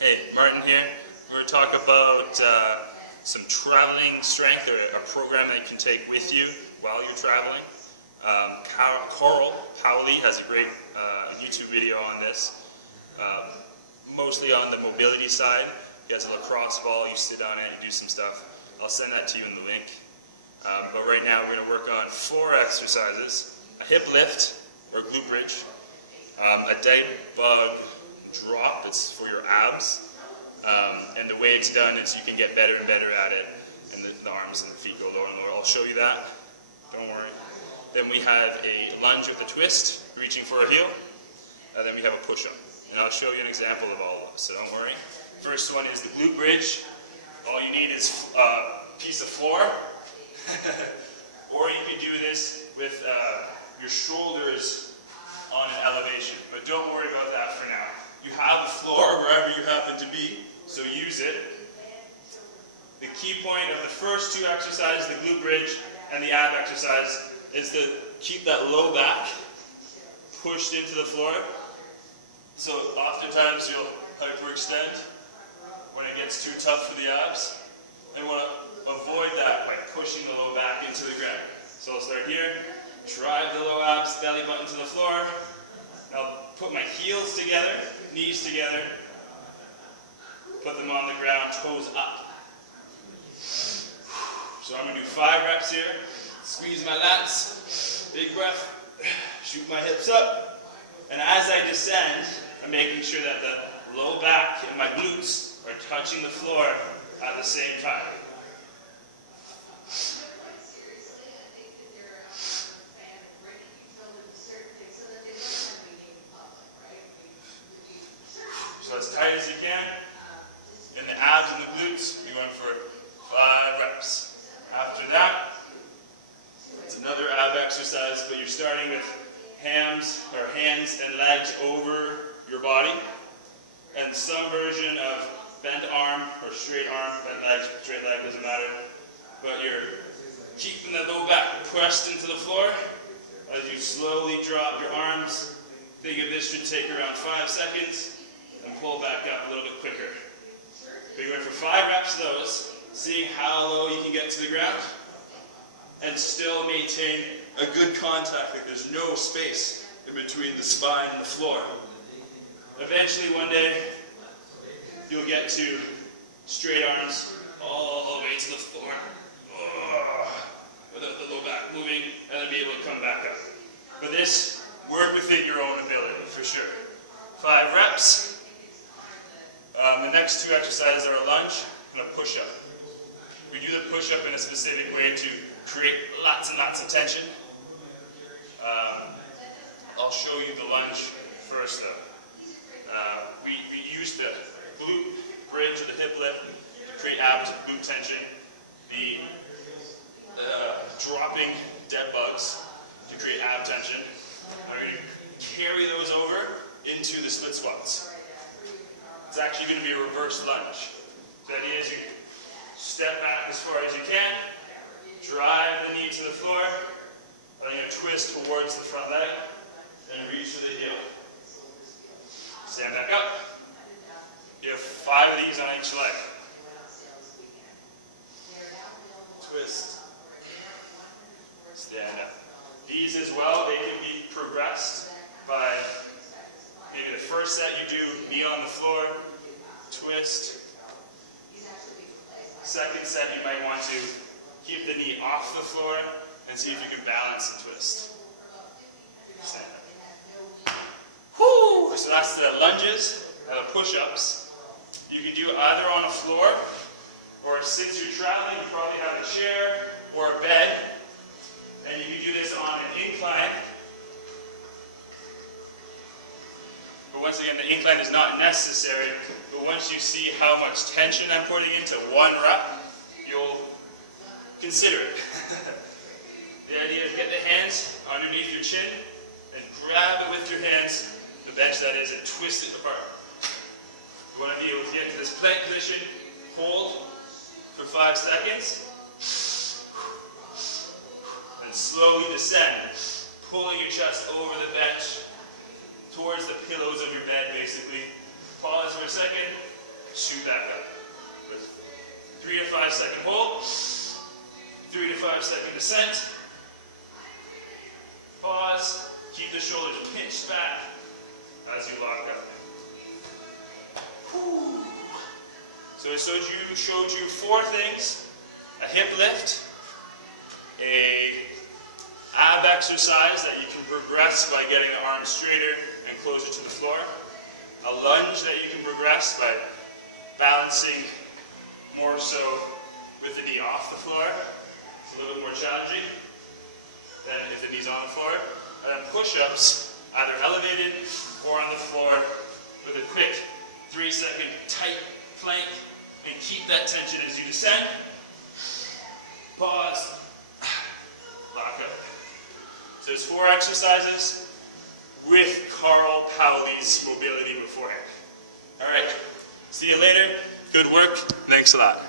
Hey, Martin here. We're going to talk about some traveling strength, or a program that you can take with you while you're traveling. Carl Powley has a great YouTube video on this, mostly on the mobility side. He has a lacrosse ball, you sit on it, you do some stuff. I'll send that to you in the link. But right now we're going to work on 4 exercises: a hip lift or glute bridge, a dead bug drop, it's for your abs, and the way it's done is you can get better and better at it, and the arms and the feet go lower and lower. I'll show you that, don't worry. Then we have a lunge with a twist, reaching for a heel, and then we have a push-up. And I'll show you an example of all of those, so don't worry. First one is the glute bridge. All you need is a piece of floor, or you can do this with your shoulders on an elevation, but don't worry about that for now. You have the floor wherever you happen to be, so use it. The key point of the first 2 exercises, the glute bridge and the ab exercise, is to keep that low back pushed into the floor. So oftentimes you'll hyperextend when it gets too tough for the abs. And you want to avoid that by pushing the low back into the ground. So I'll start here, drive the low abs, belly button to the floor. I'll put my heels together, knees together, put them on the ground, toes up. So I'm going to do 5 reps here. Squeeze my lats, big breath, shoot my hips up. And as I descend, I'm making sure that the low back and my glutes are touching the floor at the same time. So as tight as you can. In the abs and the glutes, you're going for 5 reps. After that, it's another ab exercise, but you're starting with hands and legs over your body, and some version of bent arm or straight arm, bent leg, straight leg, doesn't matter. But you're keeping the low back pressed into the floor as you slowly drop your arms. Figure this should take around 5 seconds, and pull back up a little bit quicker. You're going for 5 reps of those, seeing how low you can get to the ground, and still maintain a good contact, like there's no space in between the spine and the floor. Eventually one day, you'll get to straight arms all the way to the floor, without the low back moving, and then be able to come back up. But this, work within your own ability, for sure. 5 reps. The next 2 exercises are a lunge and a push-up. We do the push-up in a specific way to create lots and lots of tension. I'll show you the lunge first though. We use the glute bridge or the hip lift to create abs and glute tension. The dropping dead bugs to create ab tension. I'm going to carry those over into the split squats. It's actually going to be a reverse lunge. The idea is you step back as far as you can, drive the knee to the floor, and you're going to twist towards the front leg, and reach for the heel. Stand back up. You have 5 of these on each leg. Twist. Stand up. These as well, they can be progressed by maybe the first set you do knee on the floor, twist. Second set you might want to keep the knee off the floor and see if you can balance and twist. Stand up. Whoo! So that's the lunges and the push-ups. You can do either on a floor, or since you're traveling, you probably have a chair or a bed, and you can do this on an incline. But once again, the incline is not necessary, but once you see how much tension I'm putting into 1 rep, you'll consider it. The idea is get the hands underneath your chin and grab it with your hands, the bench that is, and twist it apart. You want to be able to get to this plank position, hold for 5 seconds, and slowly descend, pulling your chest over the bench towards the pillows of your bed, basically. Pause for a second, shoot back up. With 3 to 5 second hold, 3 to 5 second descent. Pause, keep the shoulders pinched back as you lock up. Whew. So I showed you 4 things: a hip lift, a ab exercise that you can progress by getting the arms straighter and closer to the floor, a lunge that you can progress by balancing more so with the knee off the floor. It's a little bit more challenging than if the knee's on the floor. And then push-ups, either elevated or on the floor with a quick 3-second tight plank, and keep that tension as you descend. Pause, lock up. So there's 4 exercises with Carl Paoli's mobility beforehand. All right, see you later. Good work. Thanks a lot.